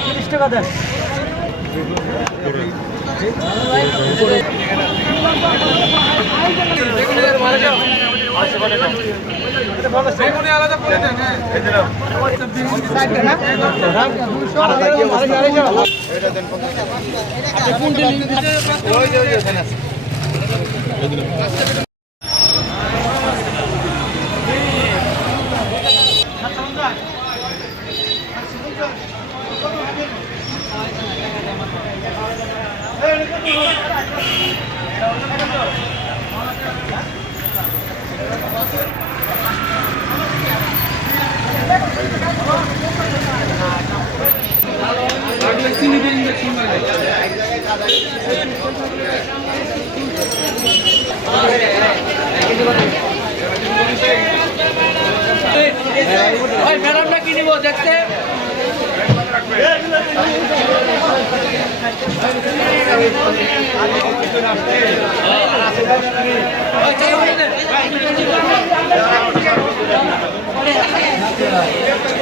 তিরিশ টাকা দেন আলাদা করে দেন হ্যাঁ কোনটা ম্যাডামটা কি নিব দেখতে Thank you.